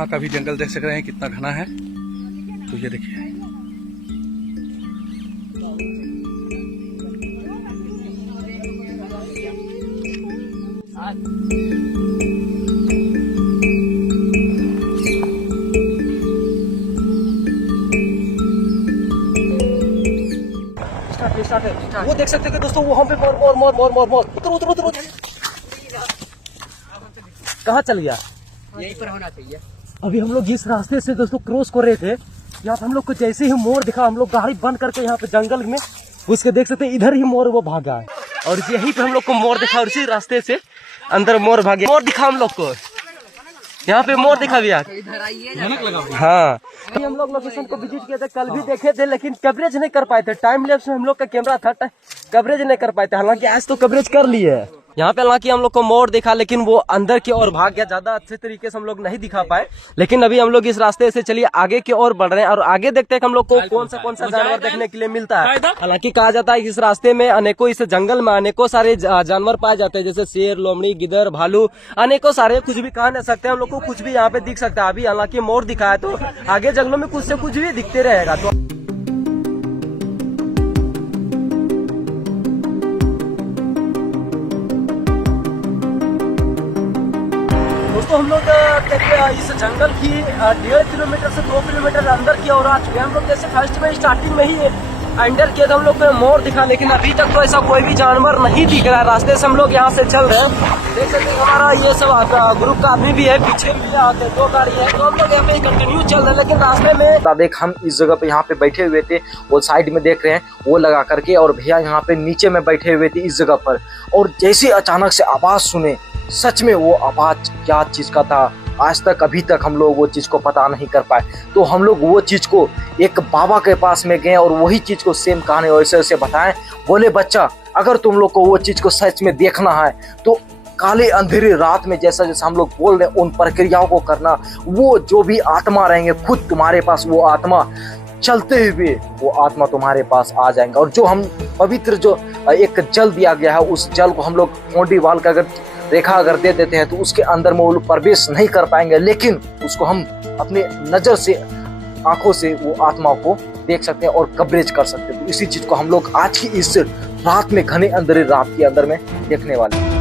वहाँ का भी जंगल देख सक रहे हैं कितना घना है। तो ये देखिए वो देख सकते हैं दोस्तों, वो हम पे मोर उतर कहाँ चल गया? यहीं पर होना चाहिए। अभी हम लोग जिस रास्ते से दोस्तों क्रॉस कर रहे थे, यहाँ पे हम लोग को जैसे ही मोर दिखा, हम लोग गाड़ी बंद करके यहाँ पे जंगल में उसके देख सकते हैं इधर ही मोर वो भागा है, और यहीं पे हम लोग को मोर दिखा और इसी रास्ते से अंदर मोर भागे। मोर दिखा हम लोग को, यहाँ पे मोर दिखा भैया। हाँ, हम लोग लोकेशन को विजिट किए थे, कल भी देखे थे, लेकिन कवरेज नहीं कर पाए थे। टाइम लैप्स में हम लोग का कैमरा था, कवरेज नहीं कर पाए थे। हालांकि आज तो कवरेज कर लिए है। यहाँ पे हालांकि हम लोग को मोर दिखा, लेकिन वो अंदर की ओर भाग गया। ज्यादा अच्छे तरीके से हम लोग नहीं दिखा पाए, लेकिन अभी हम लोग इस रास्ते से चलिए आगे की ओर बढ़ रहे हैं और आगे देखते हैं कि हम लोग को कौन सा जानवर देखने के लिए मिलता है। हालांकि कहा जाता है कि इस रास्ते में अनेकों, इस जंगल में अनेकों सारे जानवर पाए जाते हैं, जैसे शेर, लोमड़ी, गिद्दर, भालू, अनेकों सारे। कुछ भी कह नहीं सकते, हम लोग को कुछ भी यहाँ पे दिख सकता है। अभी हालांकि मोर दिखा है, तो आगे जंगलों में कुछ से कुछ भी दिखते रहेगा। तो दोस्तों हम लोग इस जंगल की 1.5 किलोमीटर से 2 किलोमीटर अंदर की ओर आ चुके हैं। हम लोग जैसे फर्स्ट में स्टार्टिंग में ही अंडर किया था, हम लोग को मोर दिखा, लेकिन अभी तक तो ऐसा कोई भी जानवर नहीं दिख रहा है। रास्ते से हम लोग यहाँ से चल रहे हैं, देख सकते हैं हमारा ये सब ग्रुप का आदमी भी है, पीछे भी आते 2 गाड़ी है, तो हम लोग यहाँ पे कंटिन्यू चल रहे हैं। लेकिन रास्ते में देख, हम इस जगह पे यहाँ पे बैठे हुए थे, वो साइड में देख रहे हैं वो लगा करके, और भैया यहाँ पे नीचे में बैठे हुए थे इस जगह पर, और जैसे अचानक से आवाज सुने, सच में वो आवाज क्या चीज का था, आज तक अभी तक हम लोग वो चीज को पता नहीं कर पाए। तो हम लोग वो चीज को एक बाबा के पास में गए और वही चीज को सेम कहानी वैसे वैसे बताएं। बोले बच्चा, अगर तुम लोग को वो चीज को सच में देखना है तो काले अंधेरे रात में जैसा जैसा हम लोग बोल रहे हैं उन प्रक्रियाओं को करना। वो जो भी आत्मा रहेंगे खुद तुम्हारे पास, वो आत्मा चलते हुए वो आत्मा तुम्हारे पास आ जाएंगे। और जो हम पवित्र जो एक जल दिया गया है, उस जल को हम लोग मोंडी वाल का अगर रेखा अगर दे देते हैं तो उसके अंदर में वो लोग प्रवेश नहीं कर पाएंगे, लेकिन उसको हम अपने नजर से, आंखों से वो आत्मा को देख सकते हैं और कवरेज कर सकते हैं। तो इसी चीज को हम लोग आज की इस रात में, घने अंधेरे रात के अंदर में देखने वाले हैं।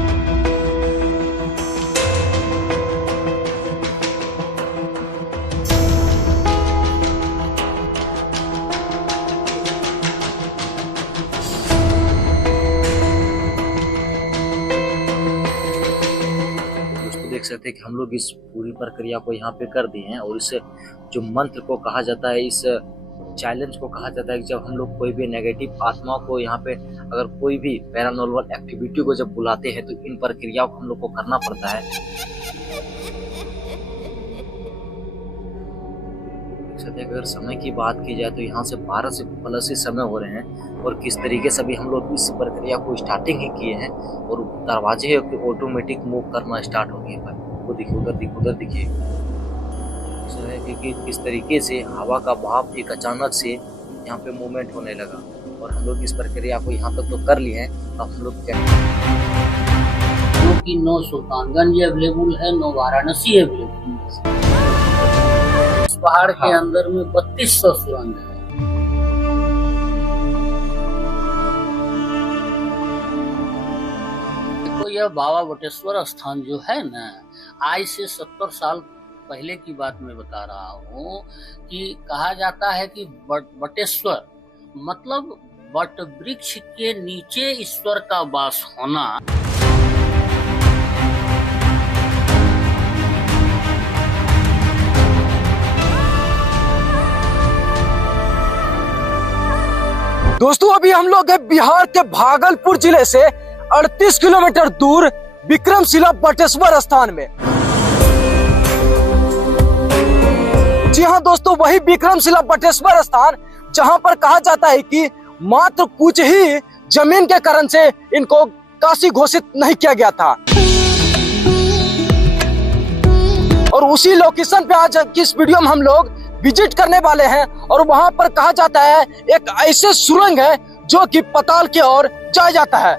देख सकते हैं कि हम लोग इस पूरी प्रक्रिया को यहाँ पे कर दिए हैं, और इस जो मंत्र को कहा जाता है, इस चैलेंज को कहा जाता है कि जब हम लोग कोई भी नेगेटिव आत्मा को यहाँ पे, अगर कोई भी पैरानॉर्मल एक्टिविटी को जब बुलाते हैं, तो इन प्रक्रियाओं को हम लोग को करना पड़ता है। देख सकते हैं अगर समय की बात की जाए तो यहाँ से 12 से प्लस ही समय हो रहे हैं, और किस तरीके से भी हम लोग इस प्रक्रिया को स्टार्टिंग ही किए हैं, और दरवाजे ऑटोमेटिक मूव करना स्टार्ट हो गए। वो देखिए, उधर देखिए कि किस तरीके से हवा का भाप एक अचानक से यहाँ पे मूवमेंट होने लगा। और हम लोग इस प्रक्रिया को यहाँ तक तो कर लिए हैं। अब हम लोग क्या, क्योंकि 9 सुल्तानगंज अवेलेबल है, 9 वाराणसी अवेलेबल है। इस पहाड़ के अंदर में 3200 सुरंग है। तो यह बाबा बटेश्वर स्थान जो है ना, आज से 70 साल पहले की बात मैं बता रहा हूँ, कि कहा जाता है कि बटेश्वर मतलब बट वृक्ष के नीचे ईश्वर का वास होना। दोस्तों अभी हम लोग हैं बिहार के भागलपुर जिले से 38 किलोमीटर दूर विक्रमशिला बटेश्वर स्थान में। जी हाँ दोस्तों, वही विक्रमशिला बटेश्वर स्थान जहां पर कहा जाता है कि मात्र कुछ ही जमीन के कारण से इनको काशी घोषित नहीं किया गया था। और उसी लोकेशन पे आज की इस वीडियो में हम लोग विजिट करने वाले हैं, और वहां पर कहा जाता है एक ऐसे सुरंग है जो कि पाताल की ओर जाया जाता है।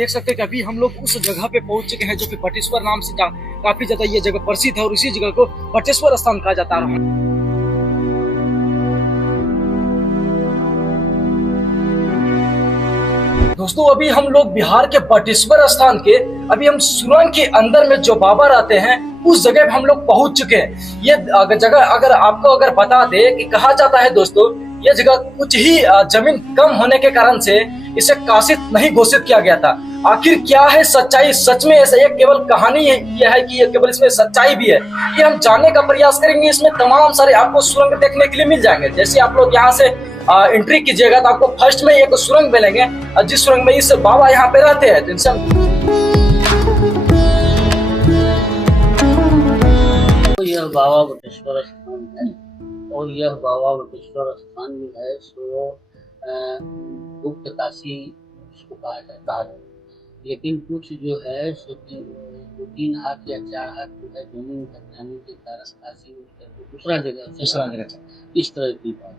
देख सकते हैं कि अभी हम लोग उस जगह पे पहुंच चुके हैं जो कि बटेश्वर नाम से काफी ज्यादा ये जगह प्रसिद्ध है और इसी जगह को बटेश्वर स्थान कहा जाता है। दोस्तों अभी हम लोग बिहार के बटेश्वर स्थान के अभी हम सुरंग के अंदर में जो बाबा रहते हैं उस जगह पे हम लोग पहुंच चुके हैं। ये जगह अगर आपको बता दे कि कहा जाता है दोस्तों, ये जगह कुछ ही जमीन कम होने के कारण से इसे काशी नहीं घोषित किया गया था। आखिर क्या है सच्चाई, सच में ऐसा, ये केवल कहानी है, ये है कि ये केवल इसमें सच्चाई भी है, ये हम जानने का प्रयास करेंगे। इसमें तमाम सारे आपको सुरंग देखने के लिए मिल जाएंगे। जैसे आप लोग यहाँ से एंट्री कीजिएगा तो आपको फर्स्ट में एक सुरंग मिलेंगे, जिस सुरंग में इस बाबा यहाँ पे रहते हैं। तो इनसे यह बाबा बटेश्वर स्थान है और यह बाबा बटेश्वर स्थान जो है सो गुप्त काशी इसको कहा जाता है। लेकिन कुछ जो है सो 2-3 हाथ या 4 हाथ जो है जमीन घटने के कारण काशी दूसरा जगह इस तरह की बात।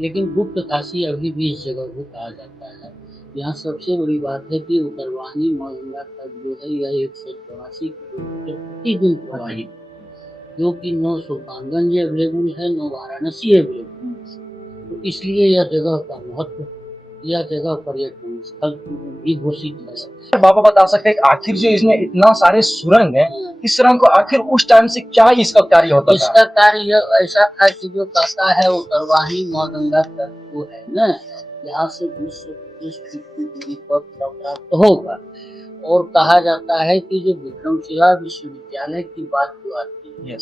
लेकिन गुप्त काशी अभी भी इस जगह को कहा जाता है। यहाँ सबसे बड़ी बात है कि उत्तरवाहिनी गंगा तक जो है यह 184 किलोमीटर प्रतिदिन प्रवाहित, जो कि 9 सुल्तानगंज अवेलेबल है, 9 वाराणसी अवेलेबल है। तो इसलिए यह जगह का महत्व, यह जगह पर्यटन स्थल भी घोषित है। बाबा बता सकते हैं आखिर जो इसमें इतना सारे सुरंग है, इस सुरंग को आखिर उस टाइम से क्या इसका कार्य होता था? इसका कार्य ऐसा था कि जो कहता है उत्तरवाहिनी माँ गंगा तक वो है ना, यहाँ से 225 फीट की दूरी पर प्राप्त होगा। और कहा जाता है कि जो विक्रमशिला विश्वविद्यालय की बात जो आती है,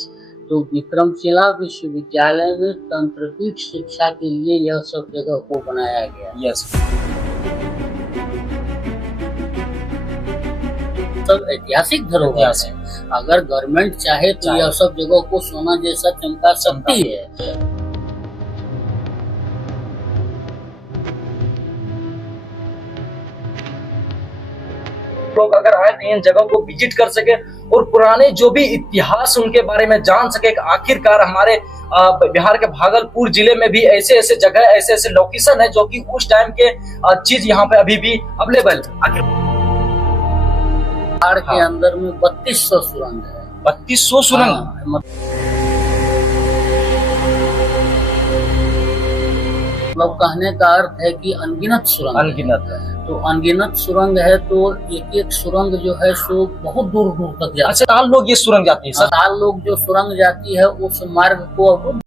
तो विक्रमशिला विश्वविद्यालय में तंत्रपीठ शिक्षा के लिए यह सब जगह को बनाया गया। सब ऐतिहासिक धरोहर है। अगर गवर्नमेंट चाहे तो यह सब जगह को सोना जैसा चमका सकती है। लोग अगर आए तो इन जगहों को विजिट कर सके और पुराने जो भी इतिहास उनके बारे में जान सके। आखिरकार हमारे बिहार के भागलपुर जिले में भी ऐसे ऐसे जगह, ऐसे ऐसे लोकेशन है जो कि उस टाइम के चीज यहाँ पे अभी भी अवेलेबल है। बिहार के अंदर में 3200 सुरंग है। 3200 सुरंग, मतलब कहने का अर्थ है कि अनगिनत सुरंग, अनगिनत है। तो अनगिनत सुरंग है, तो एक एक सुरंग जो है सो बहुत दूर दूर तक जाती है। साल लोग ये सुरंग जाती है, साल लोग जो सुरंग जाती है उस मार्ग को अब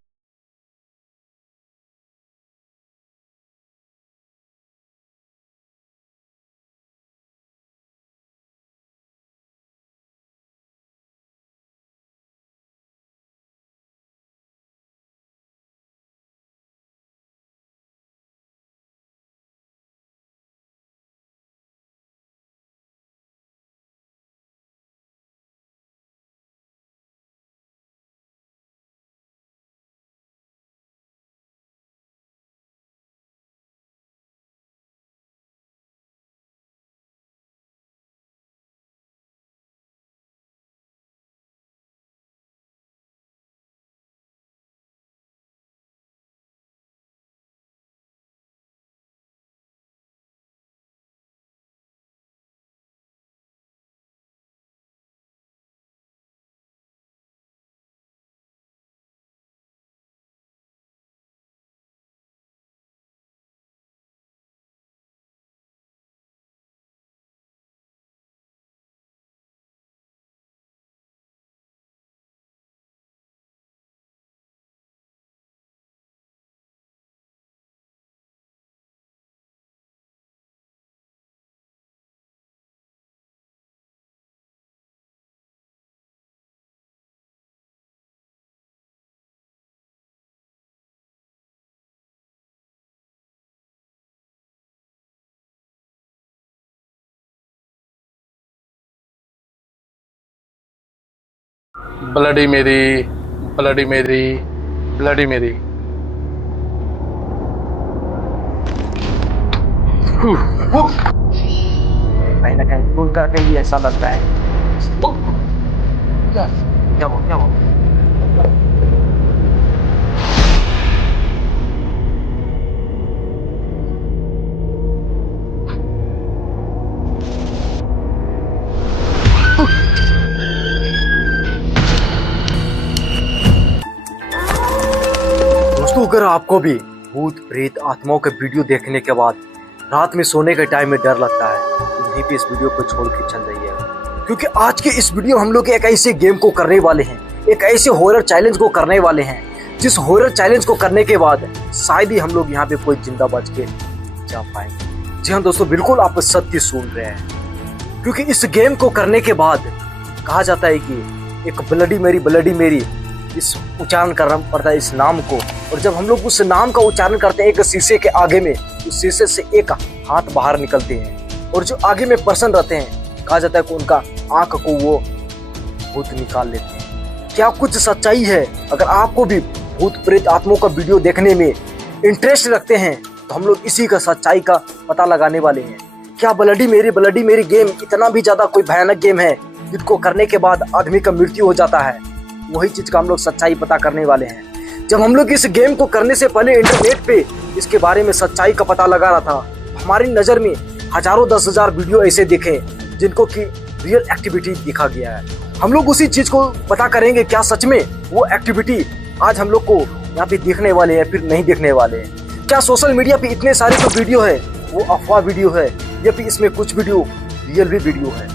ब्लडी मेरी, ब्लडी मेरी, ब्लडी मेरी। कहीं ना कहीं दूर करके ही ऐसा लगता है। क्या वो आपको भी भूत प्रेत आत्माओं के वीडियो देखने के बाद रात में सोने के टाइम में डर लगता है, तो यहीं पे इस वीडियो को छोड़ के चल जाइएगा, क्योंकि आज के इस वीडियो हम लोग एक ऐसे गेम को करने वाले हैं, एक ऐसे हॉरर चैलेंज को करने वाले हैं, जिस हॉरर चैलेंज को करने के बाद शायद ही हम लोग यहाँ पे कोई जिंदा बच के जा पाएंगे। जी हाँ दोस्तों, बिल्कुल आप सत्य सुन रहे हैं, क्योंकि इस गेम को करने के बाद कहा जाता है कि एक ब्लडी मेरी इस उच्चारण करना पड़ता है इस नाम को, और जब हम लोग उस नाम का उच्चारण करते हैं एक शीशे के आगे में, उस शीशे से एक हाथ बाहर निकलते हैं, और जो आगे में पर्सन रहते हैं कहा जाता है कि उनका आंख को वो भूत निकाल लेते हैं। क्या कुछ सच्चाई है? अगर आपको भी भूत प्रेत आत्माओं का वीडियो देखने में इंटरेस्ट रखते हैं तो हम लोग इसी का सच्चाई का पता लगाने वाले हैं। क्या ब्लडी मेरी गेम इतना भी ज्यादा कोई भयानक गेम है जिसको करने के बाद आदमी का मृत्यु हो जाता है? वही चीज का हम लोग सच्चाई पता करने वाले हैं। जब हम लोग इस गेम को करने से पहले इंटरनेट पे इसके बारे में सच्चाई का पता लगा रहा था, हमारी नजर में हजारों 10,000 वीडियो ऐसे दिखे जिनको की रियल एक्टिविटी दिखा गया है। हम लोग उसी चीज को पता करेंगे, क्या सच में वो एक्टिविटी आज हम लोग को यहाँ पे देखने वाले हैं फिर नहीं देखने वाले हैं। क्या सोशल मीडिया पे इतने सारे जो वीडियो है वो अफवाह वीडियो है या फिर इसमें कुछ वीडियो रियल भी वीडियो है?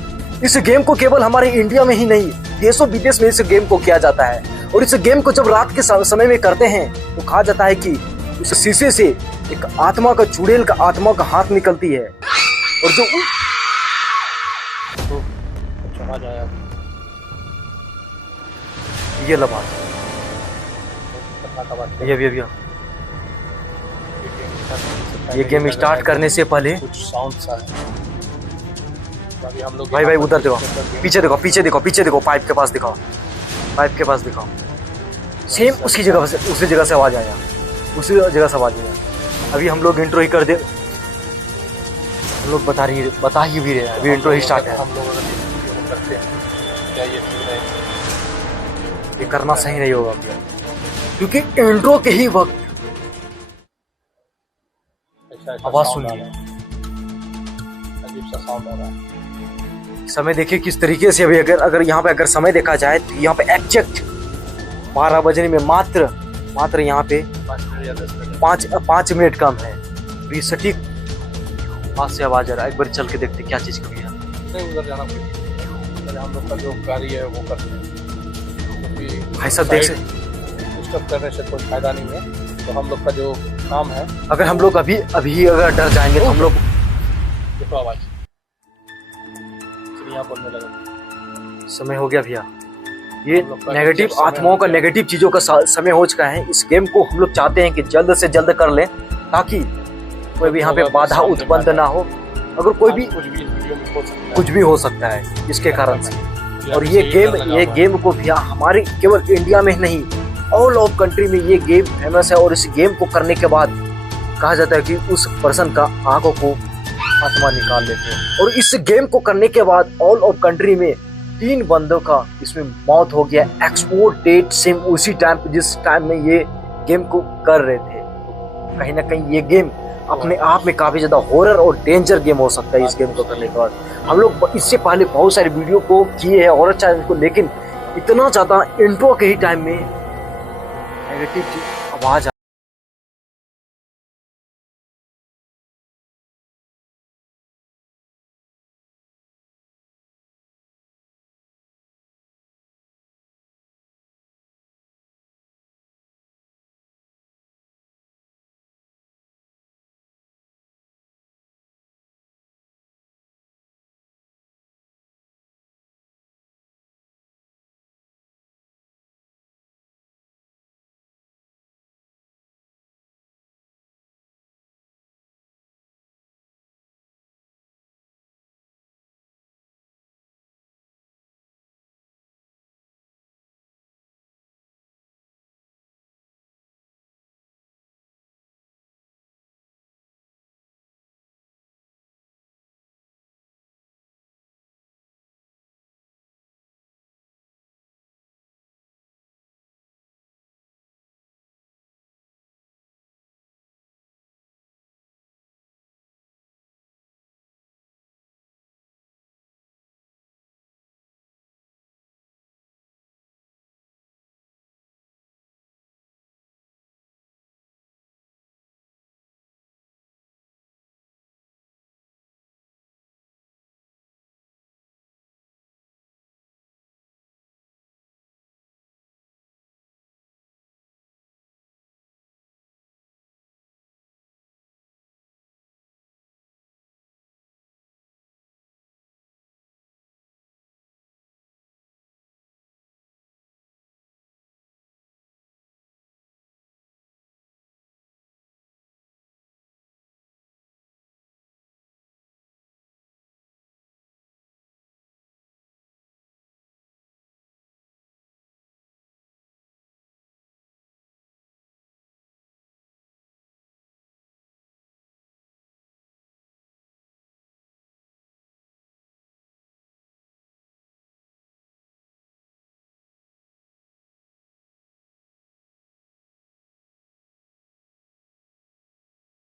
इस गेम को केवल हमारे इंडिया में ही नहीं, देशों विदेश में इस गेम को किया जाता है, और इस गेम को जब रात के समय में करते हैं तो कहा जाता है कि उस शीशे से एक आत्मा का चुड़ैल का आत्मा का हाथ निकलती है, और जो आवाज आया ये लबा ये गेम स्टार्ट करने से पहले कुछ साउंड सा है। अभी हम लोग भाई उधर देखो, पीछे देखो, पाइप के पास दिखाओ, सेम उसी जगह से आवाज आया, अभी हम लोग इंट्रो ही कर दे, हम लोग बता ही भी रहे हैं, अभी इंट्रो ही स्टार्ट है। हम लोग अगर इस वीडियो को करते हैं क्या ये ठीक रहेगा? ये करना सही नहीं होगा भैया, क्योंकि इंट्रो के ही वक्त ऐसा आवाज sound आ सुनिए। रहा है, अजीब सा साउंड आ रहा है। समय देखिए किस तरीके से, अभी अगर यहाँ पे अगर समय देखा जाए तो यहाँ पे एग्जैक्ट 12 बजने में मात्र यहाँ पे 5 मिनट या 10 मिनट 5 मिनट कम है। अभी सटीक पास से आवाज आ रहा है, एक बार चल के देखते क्या चीज का है। नहीं, उधर जाना पड़ेगा। हम लोग का जो गाड़ी है वो करते हैं, भाई सब देख से डिस्टर्ब करने से कोई फायदा नहीं है। तो हम लोग का जो काम है, अगर हम लोग अभी अगर डर जाएंगे तो हम लोग देखो आवाज चिड़िया बोलने लगा। समय हो गया भैया, ये नेगेटिव आत्माओं का नेगेटिव चीजों का समय हो चुका है। इस गेम को हम लोग चाहते हैं कि जल्द से जल्द कर लें ताकि कोई भी यहाँ पे बाधा उत्पन्न ना हो। अगर कोई भी कुछ भी हो सकता है इसके कारण से। और ये गेम को भैया हमारे केवल इंडिया में ही नहीं, ऑल ऑफ कंट्री में ये गेम फेमस है, और इस गेम को करने के बाद कहा जाता है कि उस पर्सन का आंखों को आत्मा निकाल लेते हैं। और इस गेम को करने के बाद ऑल ऑफ कंट्री में 3 बंदों का इसमें मौत हो गया, एक्सपोर्ट डेट सेम उसी टाइम जिस टाइम में ये गेम को कर रहे थे। कहीं ना कहीं ये गेम अपने आप में काफी ज्यादा हॉरर और डेंजर गेम हो सकता है। इस गेम को करने के बाद हम लोग इससे पहले बहुत सारे वीडियो को किए हैं हॉरर चैलेंज को, लेकिन इतना ज्यादा इंट्रो के ही टाइम में नेगेटिव आवाज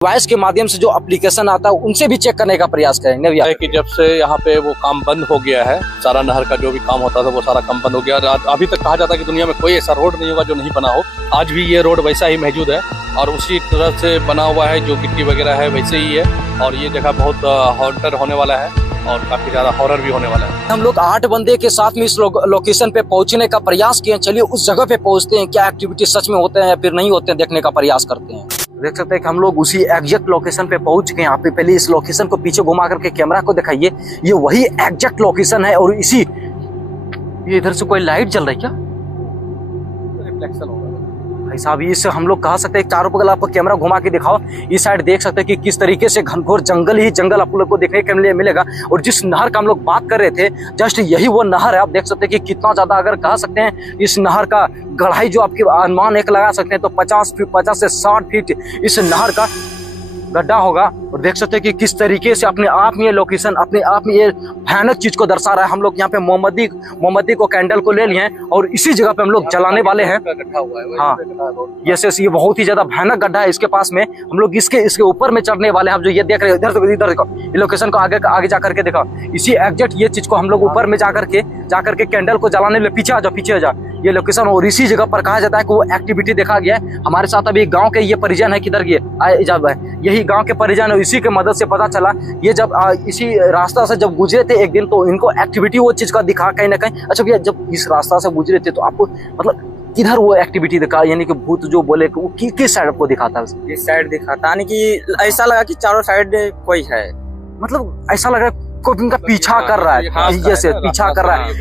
डिवाइस के माध्यम से जो एप्लीकेशन आता है उनसे भी चेक करने का प्रयास करेंगे भैया। है कि जब से यहाँ पे वो काम बंद हो गया है, सारा नहर का जो भी काम होता था वो सारा काम बंद हो गया। और अभी तक कहा जाता है कि दुनिया में कोई ऐसा रोड नहीं होगा जो नहीं बना हो। आज भी ये रोड वैसा ही मौजूद है और उसी तरह से बना हुआ है, जो गिट्टी वगैरह है वैसे ही है। और ये जगह बहुत हॉन्टेड होने वाला है और काफी ज्यादा हॉरर भी होने वाला है। हम लोग 8 बंदे के साथ में इस लोकेशन पे पहुंचने का प्रयास किए। चलिए उस जगह पे पहुंचते हैं, क्या एक्टिविटी सच में होते हैं या फिर नहीं होते हैं, देखने का प्रयास करते हैं। देख सकते हैं कि हम लोग उसी एग्जैक्ट लोकेशन पे पहुंच गए। यहाँ पे पहले इस लोकेशन को पीछे घुमा करके कैमरा को दिखाइए, ये वही एग्जैक्ट लोकेशन है। और इसी ये इधर से कोई लाइट जल रही है क्या? रिफ्लेक्शन होगा भाई साहब, इस हम लोग कह सकते हैं चारों बगल आपको कैमरा घुमा के दिखाओ। इस साइड देख सकते हैं कि किस तरीके से घनघोर जंगल ही जंगल आप लोग को देखने के लिए मिलेगा। और जिस नहर का हम लोग बात कर रहे थे, जस्ट यही वो नहर है। आप देख सकते हैं कि कितना ज्यादा, अगर कह सकते हैं इस नहर का गहराई जो आपके अनुमान एक लगा सकते हैं तो 50 से 60 फीट इस नहर का गड्ढा होगा। और देख सकते हैं कि किस तरीके से अपने आप में ये लोकेशन अपने आप में ये भयानक चीज को दर्शा रहा है। हम लोग यहाँ पे मोमबत्ती को कैंडल को ले लिए हैं और इसी जगह पे हम लोग जलाने वाले हैं। हाँ, यस, ये बहुत ही ज्यादा भयानक गड्ढा है। इसके पास में हम लोग इसके ऊपर में चढ़ने वाले हैं। हम जो ये देख रहे हैं, इधर देखो, ये लोकेशन को आगे जा करके देखो। इसी एग्जैक्ट ये चीज को हम लोग ऊपर में जा करके कैंडल को जलाने ले पीछे आ जा ये लोकेशन। और इसी जगह पर कहा जाता है कि वो एक्टिविटी देखा गया है। हमारे साथ अभी गांव के ये परिजन है, किधर यही गांव के परिजन है। इसी के मदद से पता चला, ये जब इसी रास्ता से जब गुजरे थे एक दिन, तो इनको एक्टिविटी वो चीज का दिखा कहीं ना कहीं। अच्छा भैया, जब इस रास्ता से गुजरे थे तो आपको मतलब किधर वो एक्टिविटी दिखा, यानी कि भूत जो बोले वो किस साइड आपको दिखाता है? इस साइड दिखाता, यानी कि ऐसा लगा कि चारों साइड कोई है। मतलब ऐसा लग रहा है कोई इनका पीछा कर रहा है, जैसे पीछा कर रहा है,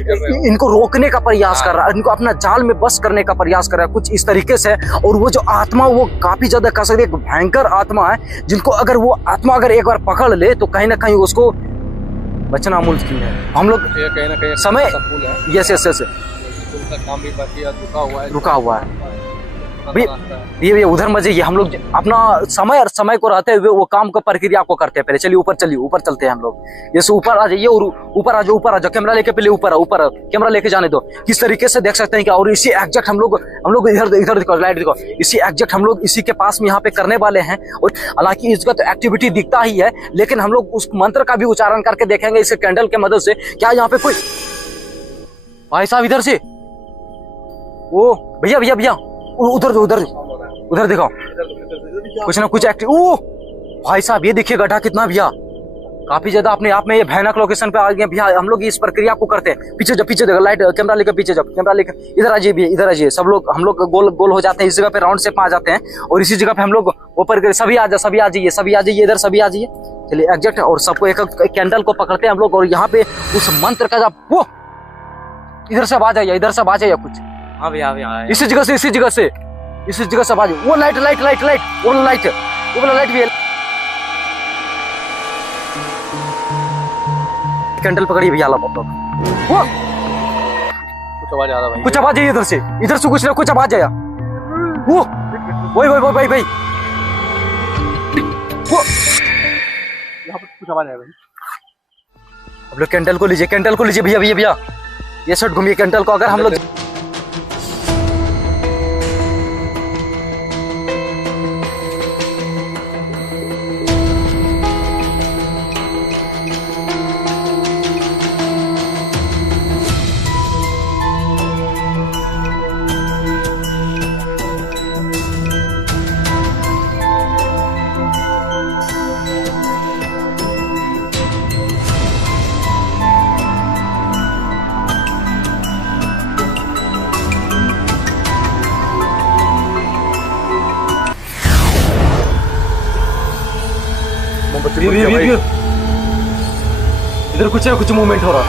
इनको रोकने का प्रयास कर रहा है, इनको अपना जाल में बस करने का प्रयास कर रहा है, कुछ इस तरीके से। और वो जो आत्मा, वो काफी ज्यादा कह सकते एक भयंकर आत्मा है, जिनको अगर वो आत्मा अगर एक बार पकड़ ले तो कहीं ना कहीं उसको बचना मुश्किल है। हम लोग कहीं ना कहीं समय यस काम भी बाकी रुका हुआ है। ये उधर मजे, ये हम लोग अपना समय को रहते हुए वो काम का प्रक्रिया को करते हैं। पहले चलिए ऊपर चलते हैं हम लोग। जैसे ऊपर आ जाइए और ऊपर आ जाओ, कैमरा लेके पहले ऊपर कैमरा लेके जाने दो। किस तरीके से देख सकते हैं क्या। और इसी एग्जैक्ट हम लोग इधर देखो, लाइट देखो, इसी एग्जैक्ट हम लोग इसी के पास में यहाँ पे करने वाले हैं। और हालांकि इसका तो एक्टिविटी दिखता ही है, लेकिन हम लोग उस मंत्र का भी उच्चारण करके देखेंगे इस कैंडल के मदद से। क्या यहाँ पे कोई भाई साहब इधर से, ओ भैया उधर दिखाओ, कुछ ना कुछ एक्टिव। ओ भाई साहब, ये देखिए गड्ढा कितना भैया, काफी ज्यादा अपने आप में ये भयानक लोकेशन पे आ गए भैया। हम लोग इस प्रक्रिया को करते हैं। पीछे देखो, लाइट कैमरा लेकर पीछे जाओ, कैमरा लेकर इधर आ जाइए भैया, इधर आ जाइए। सब लोग हम लोग गोल हो जाते हैं इस जगह पे, राउंड शेप में आ जाते हैं। और इसी जगह पे हम लोग ऊपर सभी आ जाइए इधर, सभी आ जाइए। चलिए एग्जैक्ट, और सबको एक कैंडल को पकड़ते हैं हम लोग। और यहाँ पे उस मंत्र का जब वो इधर से आ जाइए कुछ। हाँ भैया, इसी जगह से आवाज, वो लाइट वो वाला लाइट भी है। कैंडल पकड़िए भैया, वो कुछ आवाज आ रहा है, कुछ आवाज है इधर से कुछ ना कुछ आवाज आया। वो भाई वो यहाँ पर कुछ आवाज आया भाई। आप लोग कैंडल को लीजिए भैया, ये साइड घूमिए कैंडल को। अगर हम लोग इधर कुछ मूवमेंट हो रहा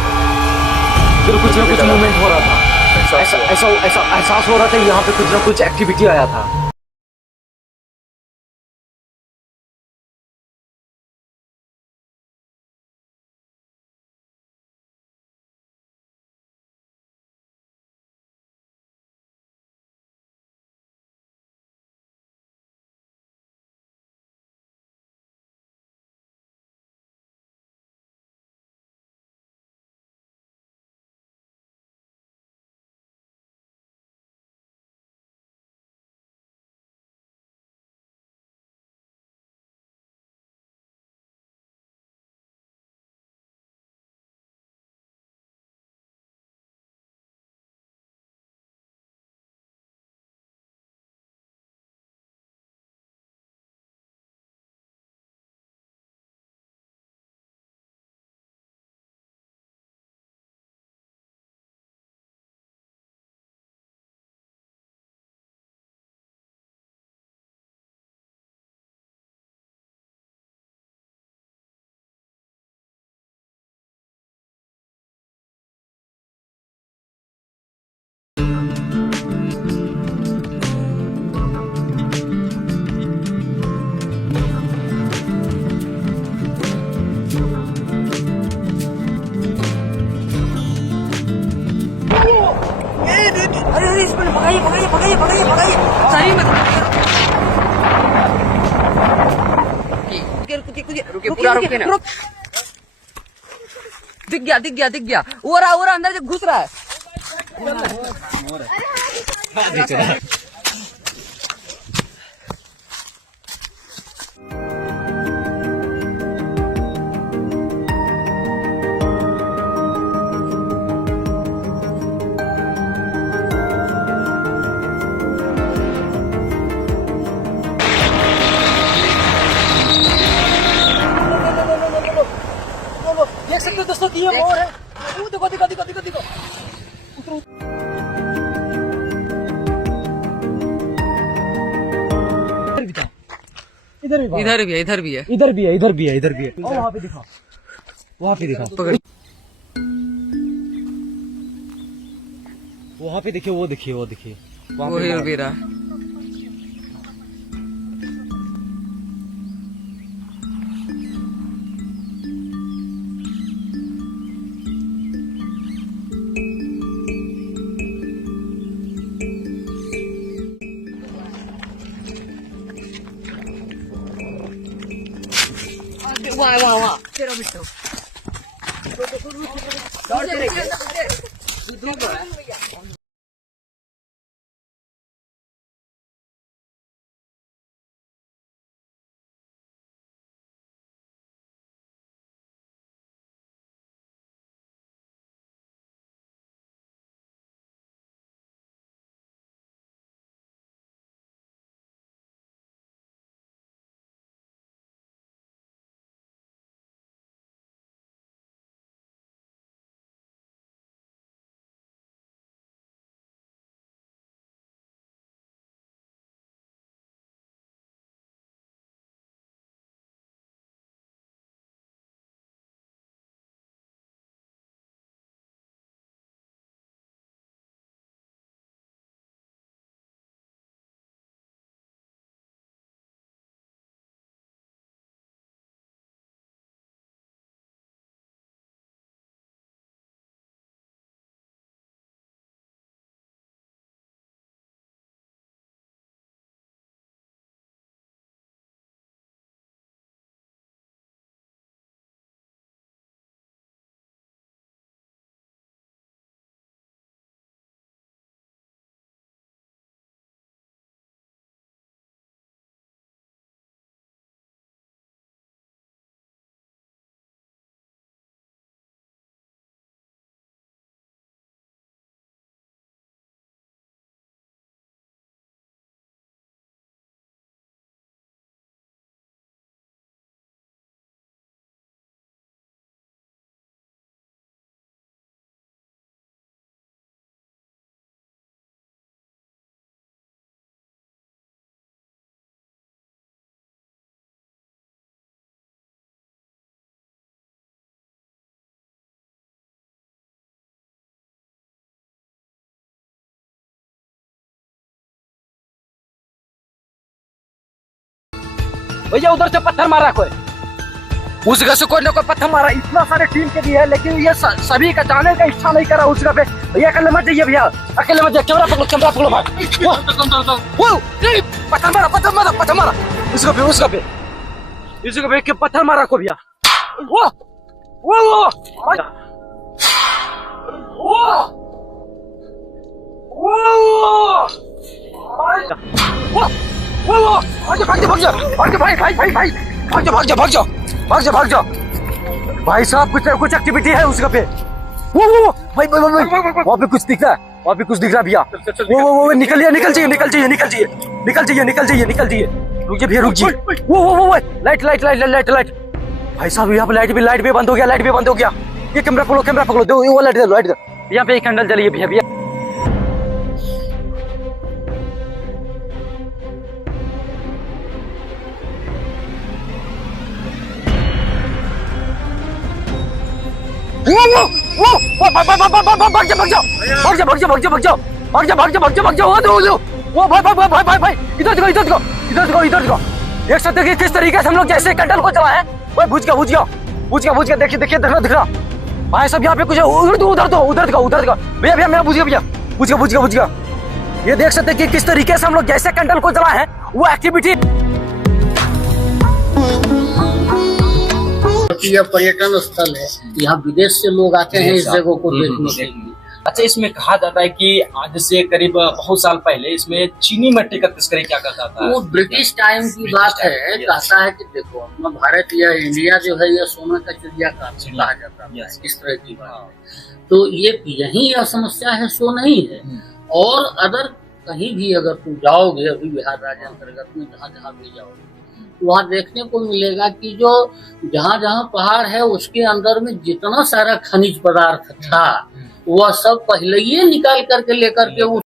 था, ऐसा एहसास हो रहा था यहाँ पे कुछ ना कुछ एक्टिविटी आया था। भगाइए भगाइए भगाइए भगाइए भगाइए सही में रुकिए पूरा रुकिए ना। दिख गया वो रहा अंदर से घुस रहा है। देख सकते हो दोस्तों ये मोर है। वो देखो देखो देखो देखो देखो उतरो। इधर भी है इधर भी है। इधर भी है इधर भी है इधर भी है। और वहाँ पे दिखा वहाँ पे देखिए वो देखिए वहाँ वो पे हिल मोर। भी रहा। वाह तेरा बिट्टू भैया उधर से पत्थर मारा कोई, उस जगह से कोई ना कोई पत्थर मारा। इतना सारे टीम के भी है लेकिन ये सभी का जाने का इच्छा नहीं करा उस जगह पे। भैया अकेले मत जाइए भैया, अकेले मत जाइए। कैमरा पकड़ो भाई। पत्थर मारा उस जगह पे के पत्थर मारा को भैया। भाग जा भाई साहब। कुछ एक्टिविटी है उस जगह पे। भाई वहाँ पे कुछ दिख रहा है भैया। वो निकल जाइए। रुक जाइए। वो लाइट। भाई साहब यहाँ पे लाइट भी बंद हो गया। ये कैमरा पकड़ो दो। वो लाइट दो। यहाँ पे एक कैंडल जलिए भैया। भाग जाओ। भाई इधर देखो। देख सकते हैं कि किस तरीके से हम लोग जैसे कैंडल को जलाए। बुझ गया। देखिए दिख रहा। भाई सब यहाँ पे कुछ उधर दो। भैया मेरा बुझ गया। ये देख सकते हैं कि किस तरीके से हम लोग जैसे कैंडल को जला है वो एक्टिविटी। यह पर्यटन स्थल है, यहाँ विदेश से लोग आते हैं इस जगह को देखने के लिए। अच्छा, इसमें कहा जाता है कि आज से करीब बहुत साल पहले इसमें चीनी मिट्टी का तस्करी क्या करता था। वो ब्रिटिश टाइम की बात है। कहता है कि देखो अपना भारत या इंडिया जो है यह सोना का चिड़िया का कहा जाता है, इस तरह की बात है। तो ये यही यह समस्या है, सो नहीं है। और अगर कहीं भी अगर तुम जाओगे अभी बिहार राज्य अंतर्गत में जहाँ जहाँ भी जाओगे वहाँ देखने को मिलेगा कि जो जहाँ जहाँ पहाड़ है उसके अंदर में जितना सारा खनिज पदार्थ था वह सब पहले ही निकाल करके लेकर के वो